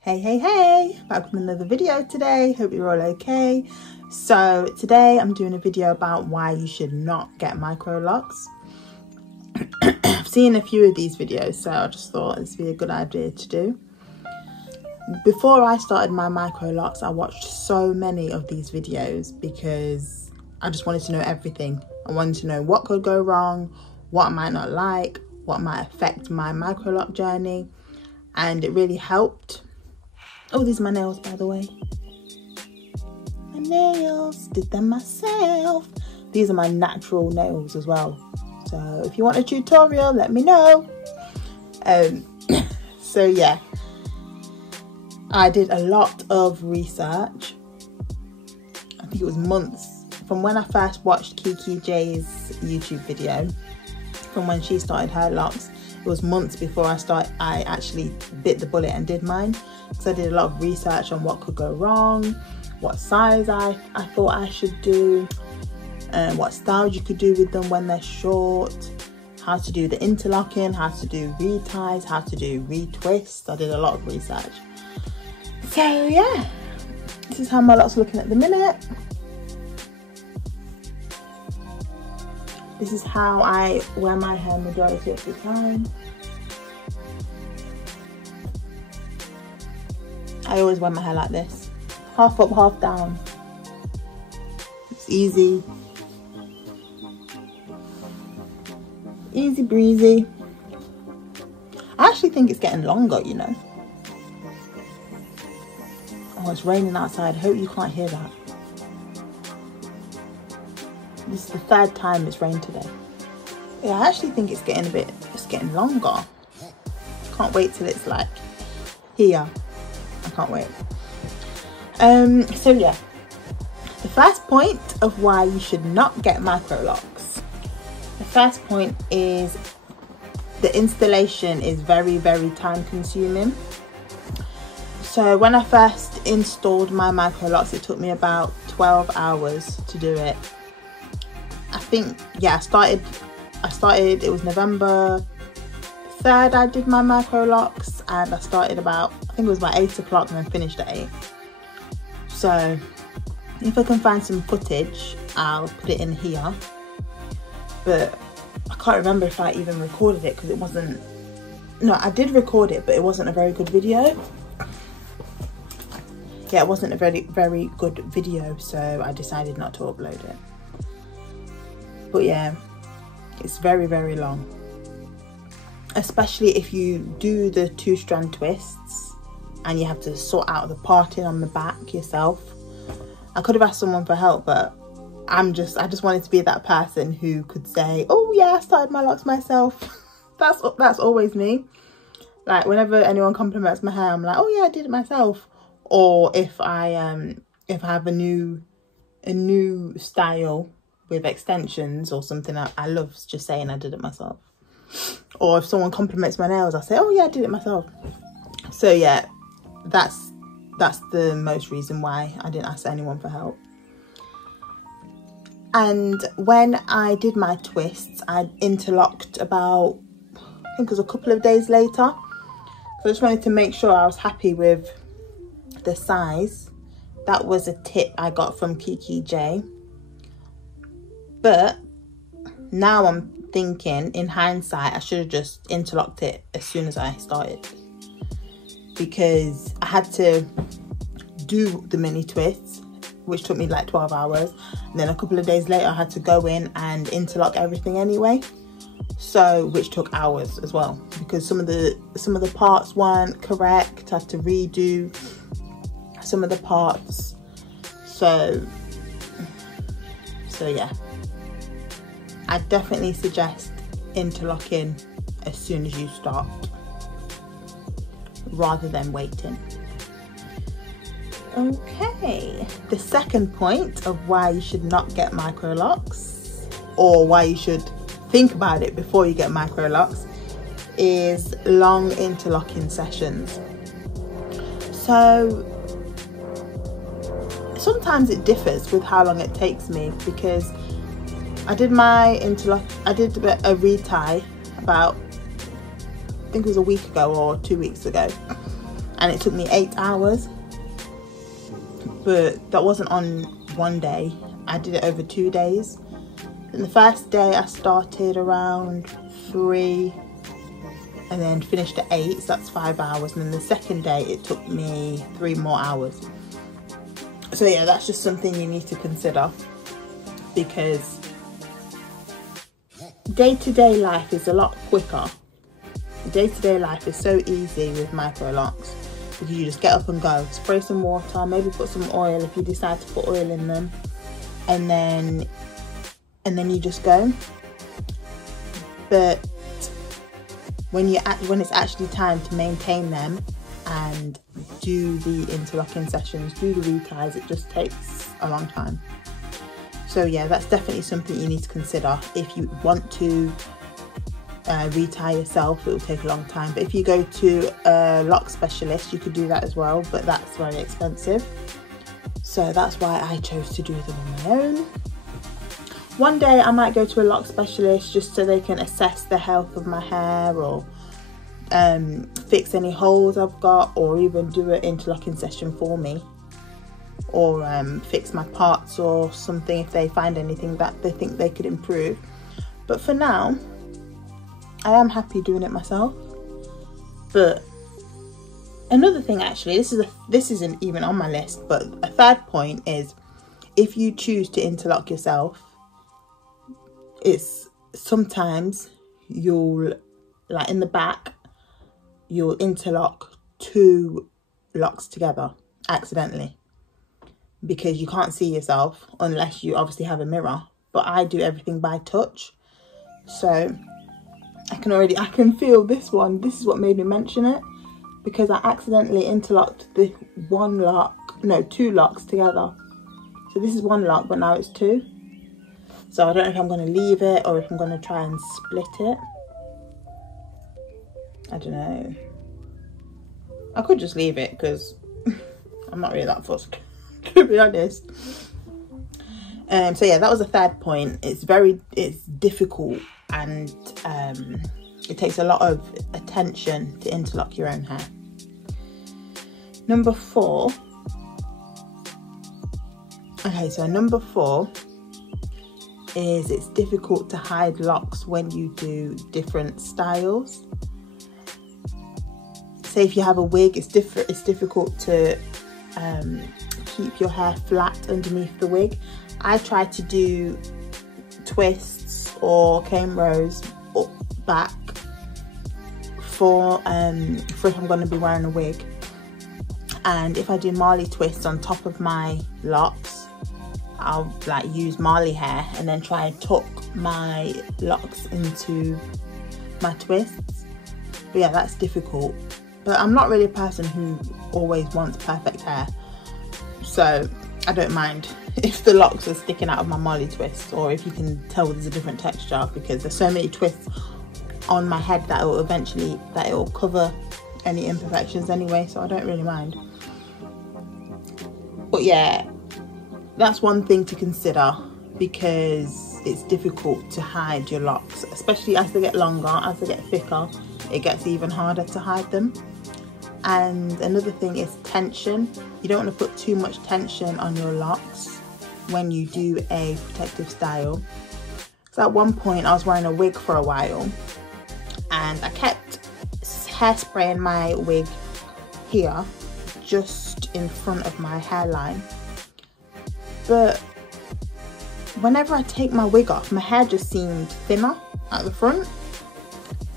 Hey, welcome to another video today. Hope you're all okay. So today I'm doing a video about why you should not get microlocs. I've seen a few of these videos, so I just thought this would be a good idea to do. Before I started my microlocs, I watched so many of these videos because I just wanted to know everything. I wanted to know what could go wrong, what I might not like, what might affect my microloc journey, and it really helped. Oh, these are my nails, by the way. My nails, did them myself. These are my natural nails as well. So if you want a tutorial, let me know. So yeah, I did a lot of research. I think it was months from when I first watched Kiki J's YouTube video, from when she started her locks. It was months before I actually bit the bullet and did mine. So I did a lot of research on what could go wrong, what size I thought I should do, what styles you could do with them when they're short, how to do the interlocking, how to do reties, how to do retwists. I did a lot of research. So yeah, this is how my locks are looking at the minute. This is how I wear my hair majority of the time. I always wear my hair like this. Half up, half down. It's easy. Easy breezy. I actually think it's getting longer, you know. Oh, it's raining outside. I hope you can't hear that. This is the third time it's rained today. Yeah, I actually think it's getting longer. Can't wait till it's like here. I can't wait. So yeah, the first point of why you should not get microlocs. The first point is the installation is very, very time consuming. So when I first installed my microlocs, it took me about 12 hours to do it. I think, yeah, I started, it was November 3rd I did my microlocs, and I started about, I think it was about 8 o'clock and then finished at 8. So if I can find some footage, I'll put it in here. But I can't remember if I even recorded it because it wasn't, no, I did record it, but it wasn't a very good video. Yeah, it wasn't a very good video, so I decided not to upload it. But yeah, it's very, very long. Especially if you do the 2-strand twists and you have to sort out the parting on the back yourself. I could have asked someone for help, but I just wanted to be that person who could say, oh yeah, I started my locks myself. That's always me. Like whenever anyone compliments my hair, I'm like, oh yeah, I did it myself. Or if I have a new style with extensions or something, I love just saying I did it myself. Or if someone compliments my nails, I say, oh yeah, I did it myself. So yeah, that's the most reason why I didn't ask anyone for help. And when I did my twists, I interlocked about, I think it was a couple of days later. So I just wanted to make sure I was happy with the size. That was a tip I got from Kiki J. But now I'm thinking, in hindsight, I should have just interlocked it as soon as I started, because I had to do the mini twists, which took me like 12 hours. And then a couple of days later, I had to go in and interlock everything anyway. So, which took hours as well, because some of the parts weren't correct. I had to redo some of the parts. So yeah. I definitely suggest interlocking as soon as you start, rather than waiting. Okay, the second point of why you should not get microlocs, or why you should think about it before you get microlocs, is long interlocking sessions. So sometimes it differs with how long it takes me, because I did a retie about, I think it was a week ago or 2 weeks ago, and it took me 8 hours, but that wasn't on one day. I did it over 2 days. And the first day I started around 3 and then finished at 8, so that's 5 hours. And then the second day it took me 3 more hours. So yeah, that's just something you need to consider, because day-to-day life is a lot quicker. Day-to-day life is so easy with microlocs, because you just get up and go, spray some water, maybe put some oil if you decide to put oil in them, and then you just go. But when it's actually time to maintain them and do the interlocking sessions, do the reties, it just takes a long time. So yeah, that's definitely something you need to consider. If you want to retie yourself, it will take a long time. But if you go to a lock specialist, you could do that as well, but that's very expensive. So that's why I chose to do them on my own. One day I might go to a lock specialist just so they can assess the health of my hair, or fix any holes I've got, or even do an interlocking session for me, or fix my parts or something if they find anything that they think they could improve. But for now, I am happy doing it myself. But another thing, actually, this isn't even on my list, but a third point is, if you choose to interlock yourself, it's sometimes you'll, like in the back, you'll interlock 2 locks together accidentally, because you can't see yourself unless you obviously have a mirror. But I do everything by touch, so I can feel this one. This is what made me mention it, because I accidentally interlocked the 2 locks together. So this is 1 lock, but now it's 2. So I don't know if I'm going to leave it or if I'm going to try and split it. I don't know. I could just leave it, because I'm not really that fussed, to be honest. So yeah, that was the third point. It's difficult, and it takes a lot of attention to interlock your own hair. Number 4. Okay, so number 4 is, it's difficult to hide locks when you do different styles. Say if you have a wig, it's difficult to keep your hair flat underneath the wig. I try to do twists or comb rows back for if I'm going to be wearing a wig. And if I do Marley twists on top of my locks, I'll like use Marley hair and then try and tuck my locks into my twists. But yeah, that's difficult. But I'm not really a person who always wants perfect hair, so I don't mind if the locks are sticking out of my Marley twists, or if you can tell there's a different texture, because there's so many twists on my head that it will cover any imperfections anyway, so I don't really mind. But yeah, that's one thing to consider, because it's difficult to hide your locks, especially as they get longer, as they get thicker, it gets even harder to hide them. And another thing is tension. You don't want to put too much tension on your locks when you do a protective style. So at one point I was wearing a wig for a while, and I kept hairspraying my wig here, just in front of my hairline. But whenever I take my wig off, my hair just seemed thinner at the front.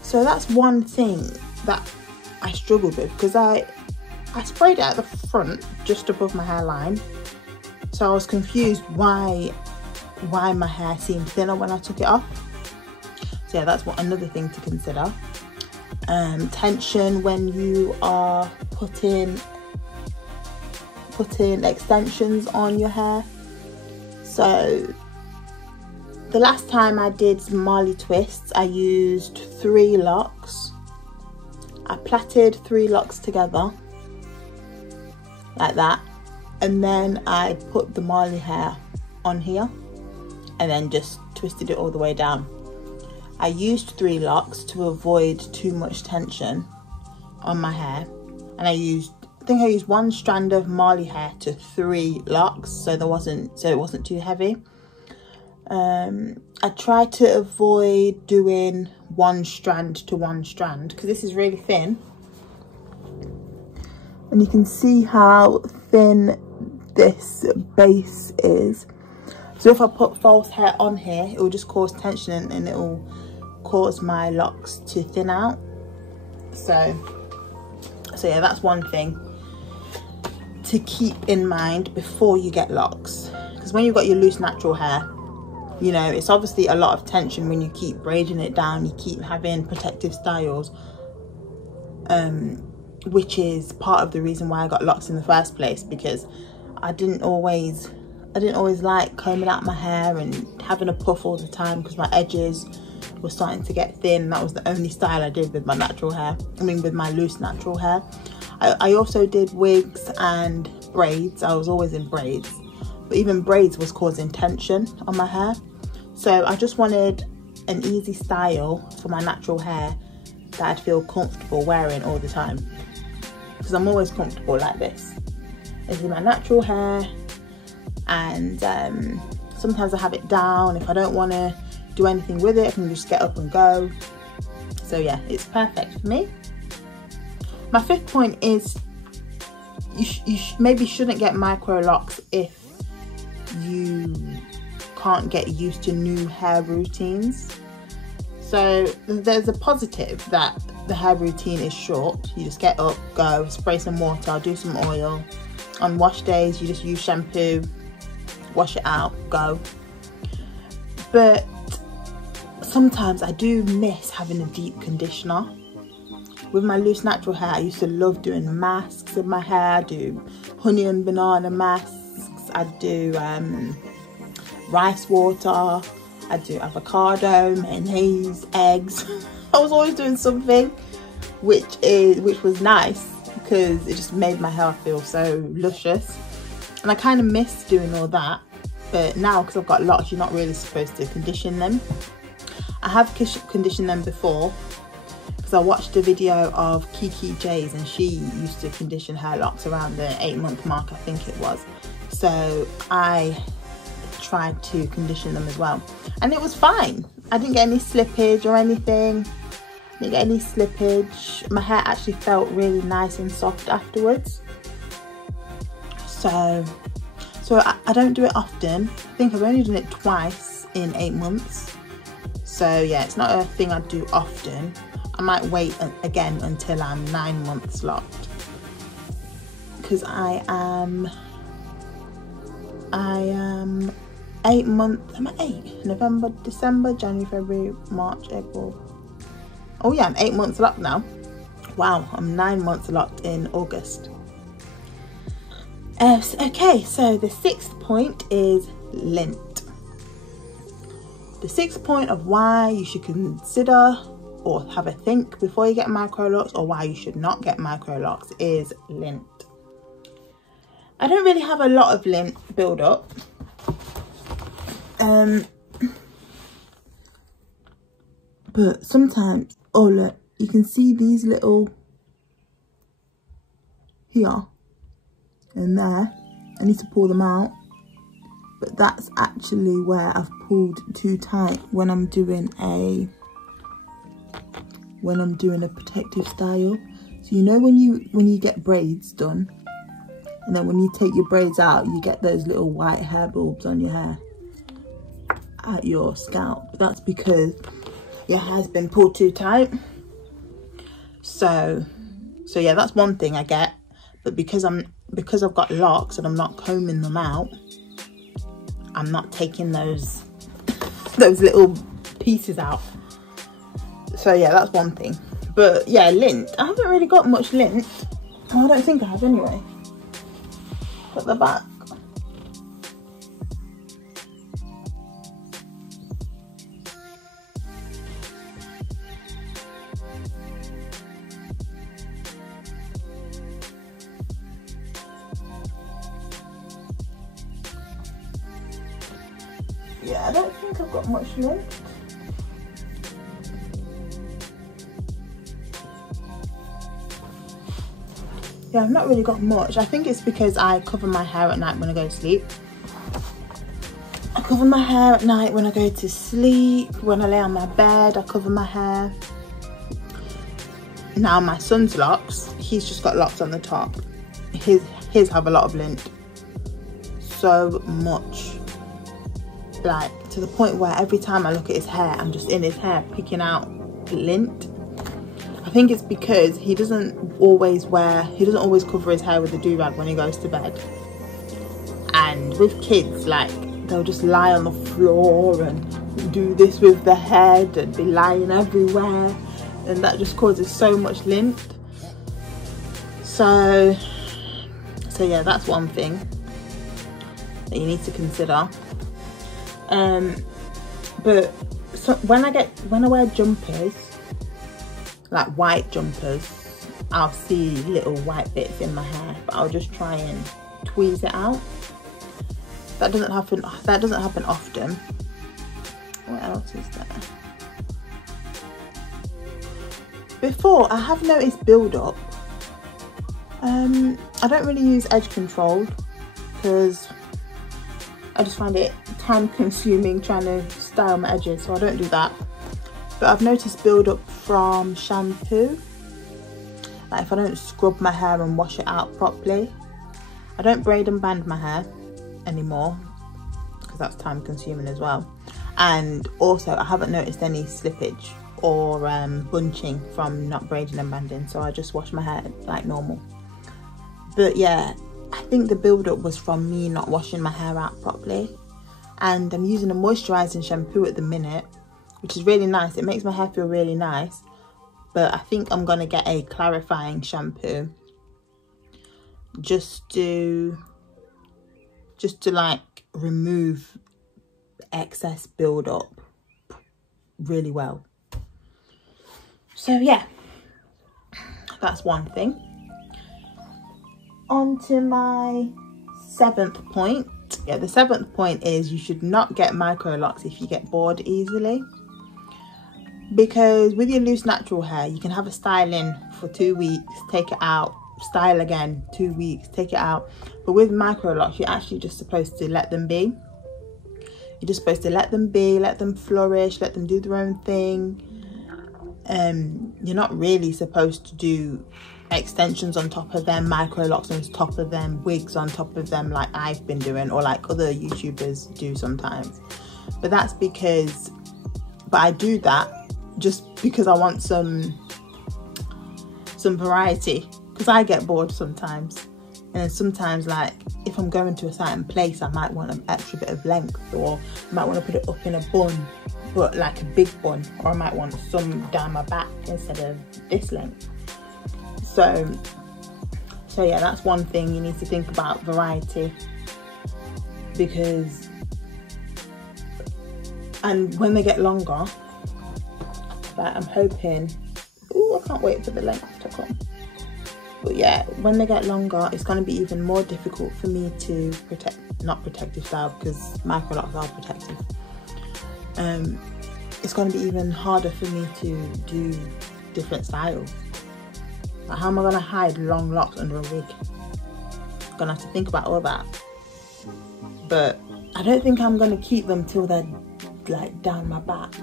So that's one thing that I struggled with, because I sprayed it at the front just above my hairline, so I was confused why my hair seemed thinner when I took it off. So yeah, that's another thing to consider. Tension when you are putting extensions on your hair. So the last time I did Marley twists, I used 3 locks. I plaited 3 locks together like that, and then I put the Marley hair on here and then just twisted it all the way down. I used 3 locks to avoid too much tension on my hair, and I think I used 1 strand of Marley hair to 3 locks, so it wasn't too heavy. I try to avoid doing 1 strand to 1 strand because this is really thin, and you can see how thin this base is. So if I put false hair on here, it will just cause tension and it will cause my locks to thin out. So yeah, that's one thing to keep in mind before you get locks, because when you've got your loose natural hair, you know, it's obviously a lot of tension when you keep braiding it down, you keep having protective styles, which is part of the reason why I got locks in the first place, because I didn't always like combing out my hair and having a puff all the time because my edges were starting to get thin. That was the only style I did with my natural hair, with my loose natural hair. I also did wigs and braids. I was always in braids, but even braids was causing tension on my hair. So I just wanted an easy style for my natural hair that I'd feel comfortable wearing all the time, because I'm always comfortable like this. This is my natural hair, and sometimes I have it down. If I don't want to do anything with it, I can just get up and go. So yeah, it's perfect for me. My 5th point is you maybe shouldn't get micro locks if you can't get used to new hair routines. So there's a positive that the hair routine is short. You just get up, go, spray some water, do some oil. On wash days, you just use shampoo, wash it out, go. But sometimes I do miss having a deep conditioner. With my loose natural hair, I used to love doing masks with my hair. I do honey and banana masks. I do rice water. I do avocado, mayonnaise, eggs. I was always doing something, which was nice because it just made my hair feel so luscious. And I kind of miss doing all that. But now, because I've got locks, you're not really supposed to condition them. I have conditioned them before, because I watched a video of Kiki J's and she used to condition her locks around the 8-month mark, I think it was. So I tried to condition them as well, and it was fine. I didn't get any slippage or anything. Didn't get any slippage. My hair actually felt really nice and soft afterwards. So I don't do it often. I think I've only done it twice in 8 months. So yeah, it's not a thing I do often. I might wait again until I'm 9 months locked, because I am 8 months. Am I 8? November, December, January, February, March, April. Oh yeah, I'm 8 months locked now. Wow, I'm 9 months locked in August. Okay, so the 6th point is lint. The 6th point of why you should consider or have a think before you get micro locks, or why you should not get micro locks, is lint. I don't really have a lot of lint build up. But sometimes, oh look, you can see these little here and there. I need to pull them out, but that's actually where I've pulled too tight when I'm doing a protective style. So you know when you get braids done, and then when you take your braids out, you get those little white hair bulbs on your hair at your scalp. That's because your hair's been pulled too tight. So yeah, that's one thing I get. But because I've got locks and I'm not combing them out, I'm not taking those little pieces out. So yeah, that's one thing. But yeah, lint. I haven't really got much lint. Oh, I don't think I have anyway. At the back. Yeah, I don't think I've got much lint. yeah, I've not really got much. I think it's because I cover my hair at night when I go to sleep. I cover my hair at night when I go to sleep. When I lay on my bed, I cover my hair. Now my son's locks, he's just got locks on the top. His have a lot of lint. So much. Like, to the point where every time I look at his hair, I'm just in his hair picking out lint. I think it's because he doesn't always cover his hair with a do-rag when he goes to bed. And with kids, like, they'll just lie on the floor and do this with the head and be lying everywhere, and that just causes so much lint. So yeah, that's one thing that you need to consider. But so when I wear jumpers, like white jumpers, I'll see little white bits in my hair, but I'll just try and tweeze it out. That doesn't happen often. What else is there? Before, I have noticed build up. I don't really use edge control because I just find it time consuming trying to style my edges, so I don't do that. But I've noticed build up from shampoo. Like if I don't scrub my hair and wash it out properly. I don't braid and band my hair anymore because that's time consuming as well. And also I haven't noticed any slippage or bunching from not braiding and banding, so I just wash my hair like normal. But yeah, I think the build-up was from me not washing my hair out properly. And I'm using a moisturising shampoo at the minute, which is really nice. It makes my hair feel really nice. But I think I'm going to get a clarifying shampoo just to like remove excess build-up really well. So yeah, that's one thing. On to my 7th point. Yeah, the 7th point is you should not get microlocs if you get bored easily. Because with your loose natural hair, you can have a style in for 2 weeks, take it out, style again, 2 weeks, take it out. But with microlocs, you're actually just supposed to let them be. You're just supposed to let them be, let them flourish, let them do their own thing. You're not really supposed to do extensions on top of them, microlocs on top of them, wigs on top of them like I've been doing, or like other YouTubers do sometimes. But that's because, but I do that just because I want some variety, because I get bored sometimes. And sometimes, like if I'm going to a certain place, I might want an extra bit of length, or I might want to put it up in a bun, but like a big bun, or I might want some down my back instead of this length. So yeah, that's one thing you need to think about, variety. Because, and when they get longer, like I'm hoping, ooh, I can't wait for the length to come. But yeah, when they get longer, it's going to be even more difficult for me to not protective style, because microlocs are protective. It's going to be even harder for me to do different styles. Like, how am I going to hide long locks under a wig? I'm going to have to think about all that. But I don't think I'm going to keep them till they're like down my back.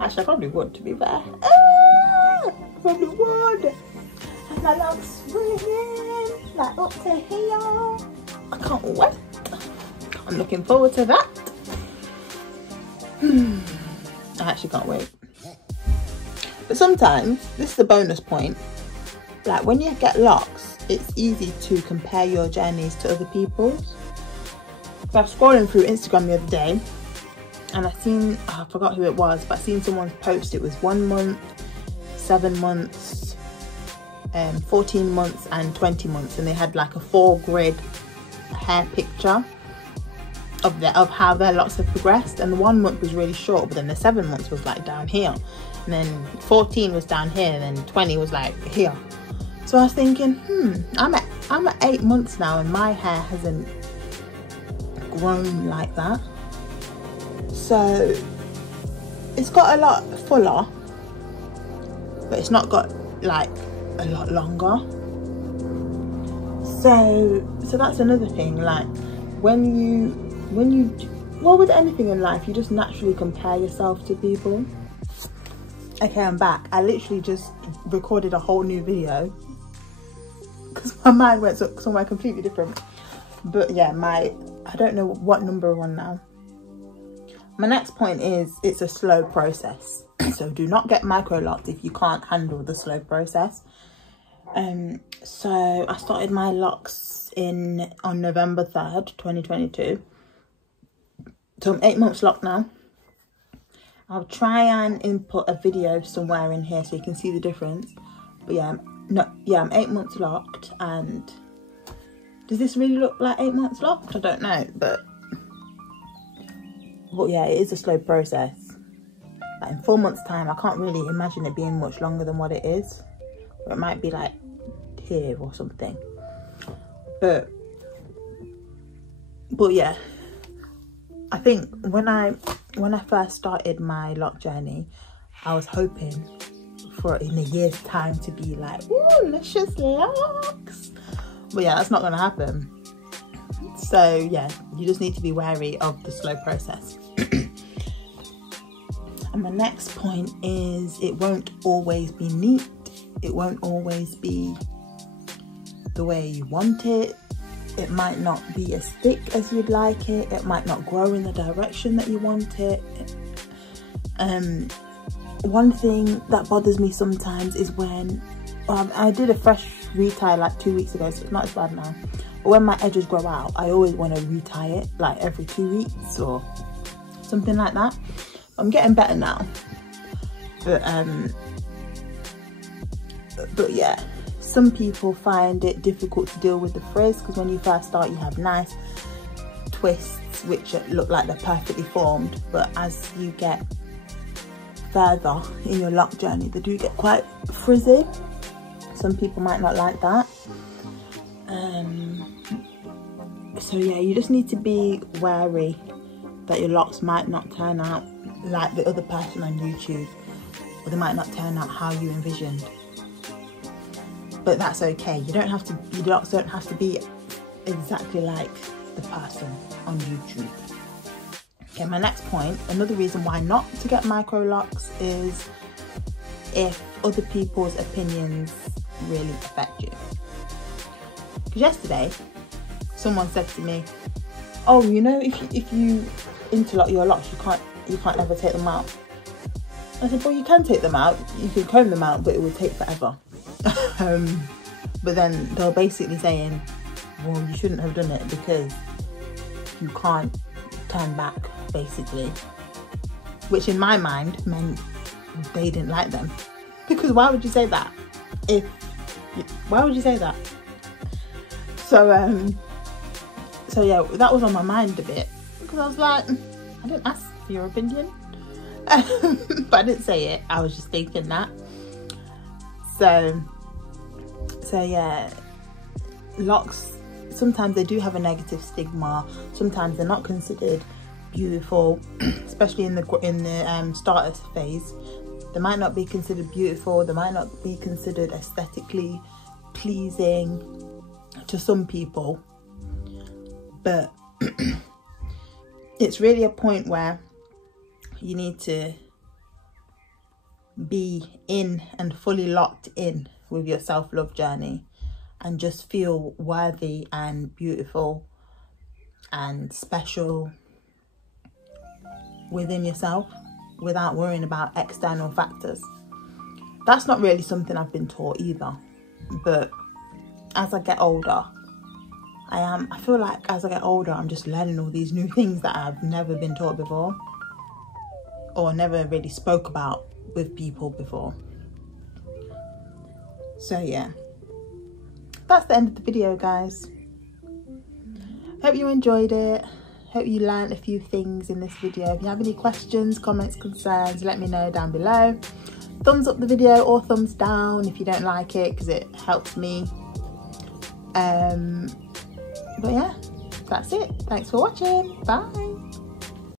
Actually, I probably would, to be fair. I probably would. Have my locks swinging like up to here. I can't wait. I'm looking forward to that. I actually can't wait. But sometimes, this is the bonus point, like when you get locks, it's easy to compare your journeys to other people's. So I was scrolling through Instagram the other day, and I seen, I forgot who it was, but I seen someone's post. It was 1 month, 7 months, 14 months and 20 months, and they had like a 4-grid hair picture of how their locks have progressed. And the 1 month was really short, but then the 7 months was like down here, and then 14 was down here, and then 20 was like here. So I was thinking, I'm at 8 months now, and my hair hasn't grown like that. So it's got a lot fuller, but it's not got like a lot longer. So that's another thing, like when you well, with anything in life, you just naturally compare yourself to people. Okay, I'm back. I literally just recorded a whole new video because my mind went somewhere completely different. But yeah, I don't know what number we're on now. My next point is, it's a slow process. So do not get microlocked if you can't handle the slow process. So I started my locks on November 3rd, 2022. So I'm 8 months locked now. I'll try and input a video somewhere in here so you can see the difference. But yeah, I'm 8 months locked. And does this really look like 8 months locked? I don't know, but yeah, it is a slow process. Like in 4 months time, I can't really imagine it being much longer than what it is. Or it might be like here or something. But yeah, I think when I first started my lock journey, I was hoping for in a year's time to be like, ooh, luscious locks. But yeah, that's not gonna happen. So yeah, you just need to be wary of the slow process. And my next point is, it won't always be neat. It won't always be the way you want it. It might not be as thick as you'd like it. It might not grow in the direction that you want it. One thing that bothers me sometimes is when I did a fresh retie like 2 weeks ago, so it's not as bad now. But when my edges grow out, I always want to retie it like every 2 weeks or something like that. I'm getting better now. But yeah, some people find it difficult to deal with the frizz, because when you first start you have nice twists which look like they're perfectly formed, but as you get further in your lock journey they do get quite frizzy. Some people might not like that. So yeah, you just need to be wary that your locks might not turn out like the other person on YouTube, or they might not turn out how you envisioned. But that's okay. Your locks don't have to be exactly like the person on YouTube. Okay, my next point, another reason why not to get micro locks is if other people's opinions really affect you. Because yesterday, someone said to me, oh, you know, if you interlock your locks, you can't ever take them out. I said, well, you can take them out, you can comb them out, but it would take forever. But then they were basically saying, well, you shouldn't have done it because you can't turn back, basically. Which in my mind meant they didn't like them. Because why would you say that? Why would you say that? So yeah, that was on my mind a bit, because I was like, I didn't ask for your opinion. But I didn't say it, I was just thinking that. So yeah, locks, sometimes they do have a negative stigma. Sometimes they're not considered beautiful, especially in the starter phase. They might not be considered beautiful. They might not be considered aesthetically pleasing to some people. But it's really a point where you need to be in and fully locked in with your self-love journey and just feel worthy and beautiful and special within yourself without worrying about external factors. That's not really something I've been taught either, but as I get older, I feel like as I get older I'm just learning all these new things that I've never been taught before or never really spoke about with people before. So yeah, that's the end of the video, guys. Hope you enjoyed it. Hope you learned a few things in this video. If you have any questions, comments, concerns, let me know down below. Thumbs up the video or thumbs down if you don't like it, because it helps me. But yeah, that's it. Thanks for watching. Bye.